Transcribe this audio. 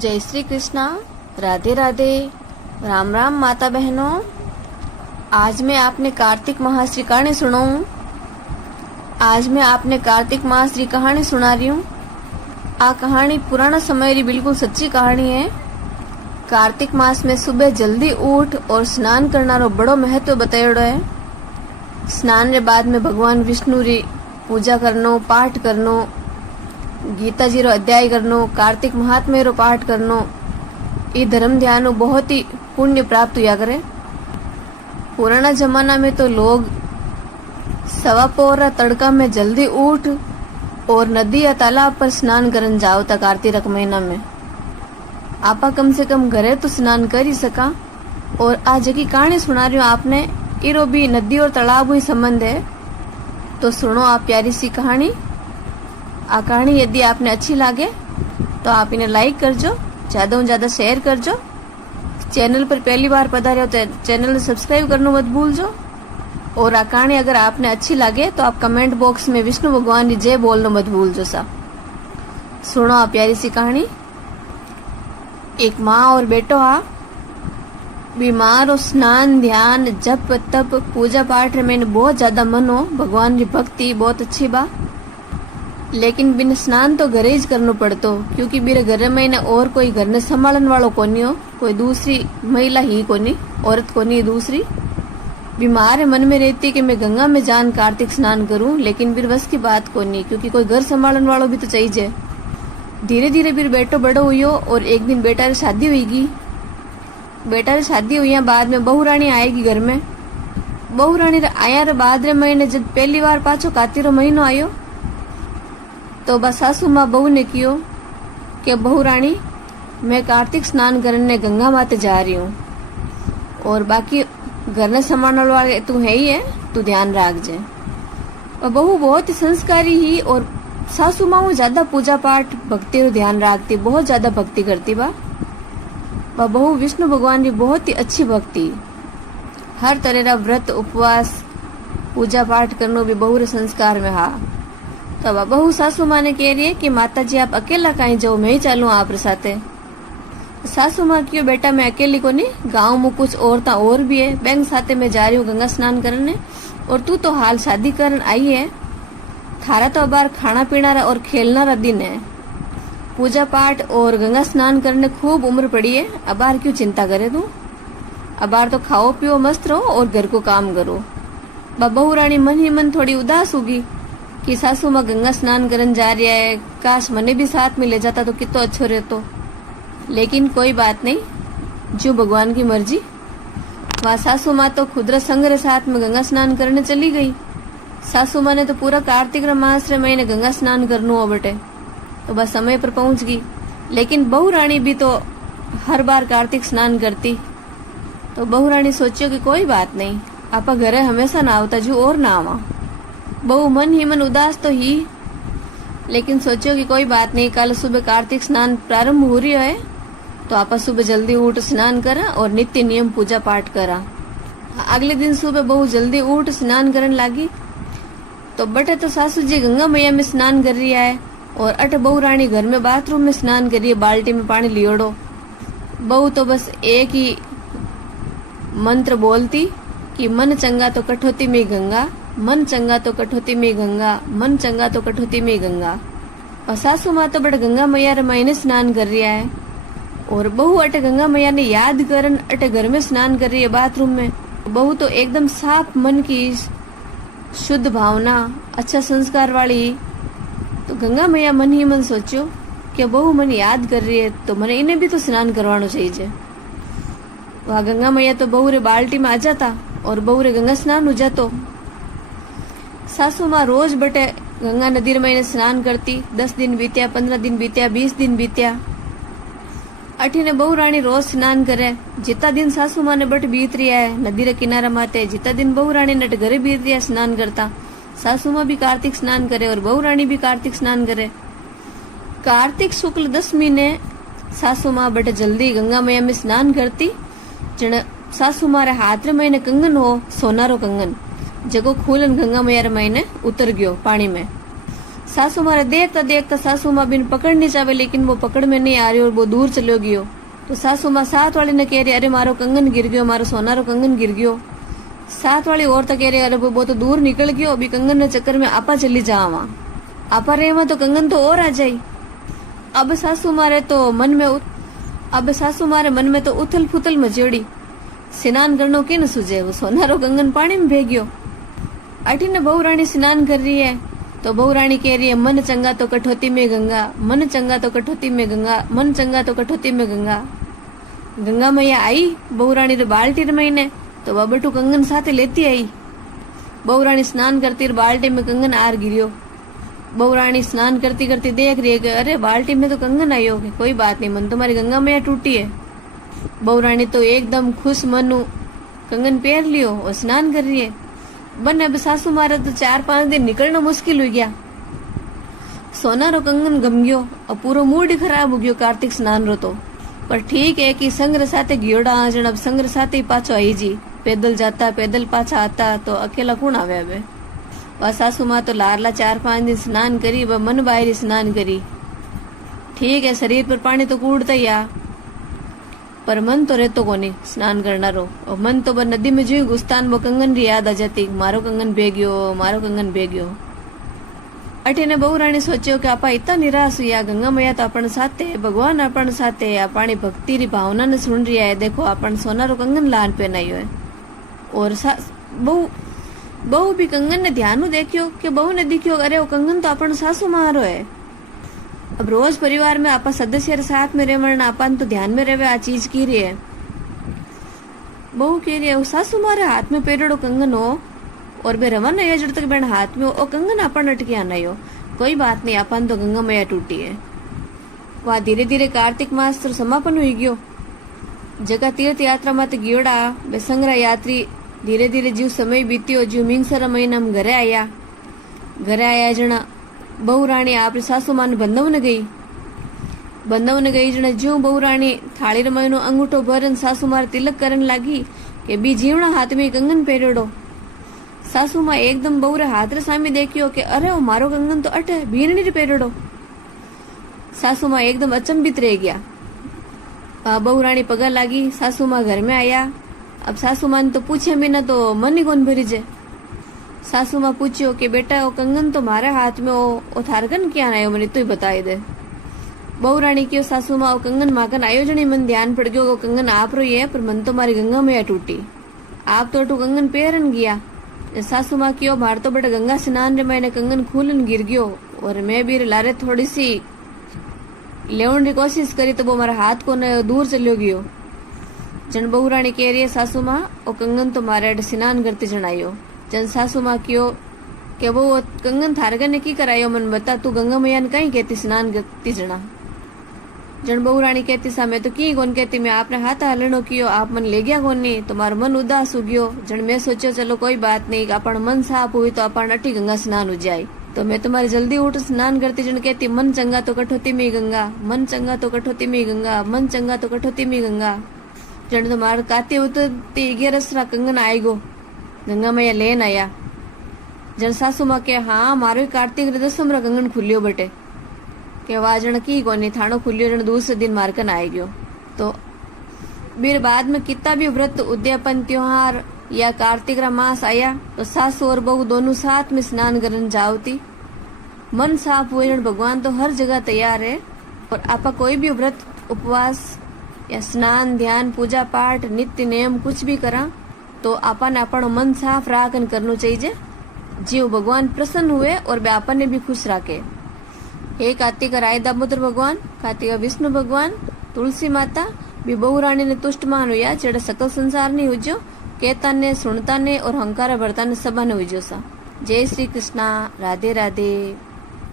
जय श्री कृष्णा, राधे राधे, राम राम माता बहनों। आज मैं आपने कार्तिक मास की कहानी सुनाऊं। आज मैं आपने कार्तिक मास की कहानी सुना रही हूँ। आ कहानी पुराना समय री बिल्कुल सच्ची कहानी है। कार्तिक मास में सुबह जल्दी उठ और स्नान करना रो बड़ो महत्व बतायोड़ो है। स्नान रे बाद में भगवान विष्णु री पूजा करनो, पाठ करनो, गीता जी रो अध्याय करनो, कार्तिक महात्म्य रो पाठ करनो, ये धर्म ध्यान बहुत ही पुण्य प्राप्त हुआ करे। पुराना जमाना में तो लोग सवा पोरा तड़का में जल्दी उठ और नदी या तालाब पर स्नान करन जाओ था। कार्तिक महीना में आपा कम से कम घरे तो स्नान कर ही सका। और आज की कहानी सुना रही हूँ आपने, इरो भी नदी और तालाब ही संबंध है। तो सुनो आप प्यारी सी कहानी। आ कहानी यदि आपने अच्छी लागे तो आप इन्हें लाइक करजो, ज्यादा से ज्यादा शेयर करजो। चैनल पर पहली बार पधारे हो तो चैनल सब्सक्राइब करना मत भूलजो। और आ कहानी अगर आपने अच्छी लागे तो आप कमेंट बॉक्स में विष्णु भगवान की जय बोलना मत भूलजो सा। सुनो आप प्यारी सी कहानी। एक माँ और बेटो हा बीमार और स्नान ध्यान जप तप पूजा पाठ में बहुत ज्यादा मन हो। भगवान की भक्ति बहुत अच्छी बा, लेकिन बिन स्नान तो घरे ही करनो पड़तो, क्योंकि मेरे घर में न और कोई घर ने संभालन वालों कोनी हो, कोई दूसरी महिला ही कोनी, औरत कोनी दूसरी। बीमार है, मन में रहती कि मैं गंगा में जान कार्तिक स्नान करूं, लेकिन फिर बस की बात कोनी, क्योंकि कोई घर संभालन वालों भी तो चाहिए। धीरे धीरे फिर बेटो बड़ो हुई और एक दिन बेटा की शादी हुईगी। बेटा की शादी हुई बाद में बहू रानी आएगी घर में। बहू रानी आया रे बाद रे महीने जब पहली बार पाछो कार्तिक रो महीनो आयो तो बस सासू माँ बहू ने कियो कि बहू रानी मैं कार्तिक स्नान करने गंगा माते जा रही हूँ, और बाकी घर ने संभालने वाले तू है ही है, तू ध्यान रख जे। और बहू बहुत ही संस्कारी ही, और सासू माँ वो ज्यादा पूजा पाठ भक्ति रो ध्यान रखती, बहुत ज्यादा भक्ति करती बा। बहू विष्णु भगवान की बहुत ही अच्छी भक्ति, हर तरह रा व्रत उपवास पूजा पाठ करनो भी बहू रे संस्कार में हा। तब बहू सासू माँ ने कह रही है कि माता जी आप अकेला कहीं जाओ, मैं ही चलू आप साथे। सासू माँ क्यों बेटा मैं अकेली को नहीं, गाँव में कुछ औरता और भी है, बैंक साथे मैं जा रही हूँ गंगा स्नान करने, और तू तो हाल शादी करन आई है। थारा तो अबार खाना पीना रा और खेलना रा दिन है, पूजा पाठ और गंगा स्नान करने खूब उम्र पड़ी है। अबार क्यों चिंता करे तू, अबार तो खाओ पियो मस्त रहो और घर को काम करो। बहू रानी मन ही मन थोड़ी उदास होगी कि सासू माँ गंगा स्नान करन जा रही है, काश मने भी साथ में ले जाता तो कितना अच्छो रहतो। लेकिन कोई बात नहीं, जो भगवान की मर्जी। वहाँ सासू माँ तो खुदरा संग रे साथ में गंगा स्नान करने चली गई। सासू माँ ने तो पूरा कार्तिक रे मास रे महीने गंगा स्नान करनो हो बेटे, तो बस समय पर पहुंच गई। लेकिन बहू रानी भी तो हर बार कार्तिक स्नान करती, तो बहू रानी सोचियो कि कोई बात नहीं, आपा घरे हमेशा ना आवता जो और ना आवा। बहू मन ही मन उदास तो ही, लेकिन सोचो कि कोई बात नहीं, कल सुबह कार्तिक स्नान प्रारंभ हो रही है, तो आपा सुबह जल्दी उठ स्नान करा और नित्य नियम पूजा पाठ करा। अगले दिन सुबह बहू जल्दी उठ स्नान करने लगी, तो बटे तो सासू जी गंगा मैया में स्नान कर रही है, और अट बहू रानी घर में बाथरूम में स्नान कर रही है, बाल्टी में पानी लियोड़ो। बहू तो बस एक ही मंत्र बोलती कि मन चंगा तो कठौती में गंगा, मन चंगा तो कठौती में गंगा, मन चंगा तो कठौती में गंगा। और सासू माँ तो बड़े गंगा मैया रे महीने स्नान कर रही है, और बहू अटे गंगा मैया ने याद करन अटे घर में स्नान कर रही है बाथरूम में। बहू तो एकदम साफ मन की शुद्ध भावना अच्छा संस्कार वाली, तो गंगा मैया मन ही मन सोचो कि बहू मन याद कर रही है तो मैंने इन्हें भी तो स्नान करवाना चाहिए। वहाँ गंगा मैया तो बहू रे बाल्टी में आ जाता और बहू रे गंगा स्नान हो जातो। सासू माँ रोज बटे गंगा नदी में स्नान करती। 10 दिन बीत्या, 15 दिन बीत्या, 20 दिन बीत्या, अठी ने बहू रानी रोज स्नान करे। जितना दिन सासू माँ ने बट बीत रही है नदी रे किनारा माते, जितना दिन बहू रानी नट घरे बीत रही है स्नान करता। सासू माँ भी कार्तिक स्नान करे और बहू रानी भी कार्तिक स्नान करे। कार्तिक शुक्ल 10वीं ने सासू माँ बटे जल्दी गंगा मैया में स्नान करती। जन सासू मारे हाथ रे महीने कंगन हो, सोनारो कंगन, जगो खूलन गंगा मैया रे महीने उतर गयो पानी में। सासू मारे देखता देखता सासू माँ बिन पकड़नी चाहे, लेकिन वो पकड़ में नहीं आ रही और वो दूर चलो गयो। तो सासू माँ साथ वाली ने कह रही, अरे मारो कंगन गिर गयो, मारो सोनारो कंगन गिर गयो। साथ वाली और तो कह रही, अरे वो तो दूर निकल गयो, अभी कंगन ने चक्कर में आपा चली जावा, आपा रेवा तो कंगन तो और आ जाई। अब सासू मारे मन में तो उथल फुथल मचोड़ी, स्नान करनो के न सुझे, वो सोनारो कंगन पानी में भे गयो। अठी ने बहू रानी स्नान कर रही है, तो बहू रानी कह रही है, मन चंगा तो कठौती में गंगा, मन चंगा तो कठौती में गंगा, मन चंगा तो कठौती में गंगा। गंगा मैया आई बहू रानी रे बाल्टी रे महीने, तो वह बटू कंगन साथे लेती आई। बहू रानी स्नान करती बाल्टी में कंगन आर गिरियो। बहू रानी स्नान करती करती देख रही है कि अरे बाल्टी में तो कंगन आयो, कि कोई बात नहीं, मन तुम्हारी गंगा मैया टूटी है। बहू रानी तो एकदम खुश मनु कंगन पहन लियो और स्नान कर रही है। बन अब सासू मारे तो 4-5 दिन निकलना मुश्किल हो गया। सोनारो कंगन गम गयो और पूरा मूड ही खराब हो गयो कार्तिक स्नान रो तो। पर ठीक है कि संग्र साथे गियोड़ा आजन, अब संग्र साथे ही पाछो आई जी, पैदल जाता पैदल पाछा आता तो अकेला कौन आवे। अब वह सासू माँ तो लारला 4-5 दिन स्नान करी, वह मन बाहरी स्नान करी। ठीक है शरीर पर पानी तो कूड़ता ही आ, पर मन तो रहतो कोनी स्नान करना रो। और मन तो नदी में जो गुस्तान वो कंगन री याद आ जाती, मारो कंगन बे गयो, मारो कंगन बे गयो। अठे ने बहू रानी सोचो कि आपा इतना निराश हुआ, गंगा मैया तो अपन साथे, भगवान अपन साथे, अपनी भक्ति री भावना ने सुन रही है। देखो अपन सोनारो कंगन लान पहनायो है। और बहू भी कंगन ने ध्यान देखियो कि बहू ने दिखियो, अरे वो कंगन तो अपन सासू मारो है। अब रोज परिवार में आपा सदस्य साथ में रेवण, अपन तो ध्यान में रेवे आ चीज की रही है। बहू कह रही है, सासू मारे हाथ में पेड़ो कंगन हो और बे रवन है जब तक बहन हाथ में ओ कंगन अपन अटके आना हो। कोई बात नहीं, अपन तो गंगा मैया टूटी है। वह धीरे धीरे कार्तिक मास तो समापन हुई गयो। जगह तीर्थ यात्रा मत गियोड़ा बे संग्रह यात्री धीरे धीरे जीव समय बीतियो। जीव मिंगसरा महीना में घरे आया जना बहू रानी आपरी सासू मां ने बंधवन गई जना ज्यो बहू रानी थाली रे महीनो अंगूठो भरन सासू मार तिलक करन लागी के बी जीवना हाथ में कंगन पहरेड़ो। सासू मां एकदम बहू रे हाथ रे सामी देखियो कि अरे वो मारो कंगन तो अटे बीरनी रे पहरेड़ो। सासू मां एकदम अचंबित रह गया। बहू रानी पगा लागी, सासू मां घर में आया। अब सासू मां ने तो पूछे बिना तो मन ही कौन भरी जे। सासू मां पूछियो कि बेटा वो कंगन तो मारे हाथ में ओ थारकन क्या आयो, मने तू ही बताई दे। बहू रानी क्यों सासू मां वो कंगन माकन आयो जनी मन ध्यान पड़ गयो, वो कंगन आप रो है, पर मन तो मारी गंगा मैया टूटी। आप तो कंगन पहरन गया। सासू मां क्यों मार तो बेटा गंगा स्नान रे मैंने कंगन खूलन गिर गयो और मैं भी लारे थोड़ी सी लेवन री कोशिश करी तो वो मारा हाथ को न दूर चलो गयो। जन बहू रानी कह रही है सासू मां वो कंगन तो मारे स्नान करती जनायो। जन सासू मां क्यों के वो कंगन थारगन ने की करायो, मन बता तू गंगा मैया ने कहीं कहती स्नान करती जना। जन बहू रानी कहती सा मैं तो की कौन कहती, मैं आपने हाथ हलनो कियो, आप मन ले गया कौन नहीं, तुम्हारा मन उदास हो गयो। जन मैं सोचो चलो कोई बात नहीं, अपन मन साफ हुई तो अपन अटी गंगा स्नान हो जाए, तो मैं तुम्हारे जल्दी उठ स्नान करती। जन कहती मन चंगा तो कठौती में गंगा, मन चंगा तो कठौती में गंगा, मन चंगा तो कठौती में गंगा। जन तुम्हारे काते उतरती 11 कंगन आएगो गंगा मैया लेन आया। जन सासू मां के हाँ मारो कार्तिक दसम रा कंगन खुलियो बटे के वाजन की कोनी थानो खुलियो जन दूसरे दिन मारकन आए गयो। तो फिर बाद में कितना भी व्रत उद्यापन त्योहार या कार्तिक रा मास आया तो सासू और बहू दोनों साथ में स्नान करन जावती। मन साफ हुए जन भगवान तो हर जगह तैयार है। और आपा कोई भी व्रत उपवास या स्नान ध्यान पूजा पाठ नित्य नियम कुछ भी करा तो अपन अपन मन साफ राखन करनो चाहिए, जीव भगवान प्रसन्न हुए और वे अपन ने भी खुश राखे। हे कार्तिक राय दामोदर भगवान, कार्तिक विष्णु भगवान, तुलसी माता भी बहू रानी ने तुष्ट मान हुआ जेड़ा सकल संसार नहीं हुजो, कहता ने सुनता ने और हंकारा भरता ने सबा ने हुजो सा। जय श्री कृष्णा, राधे राधे।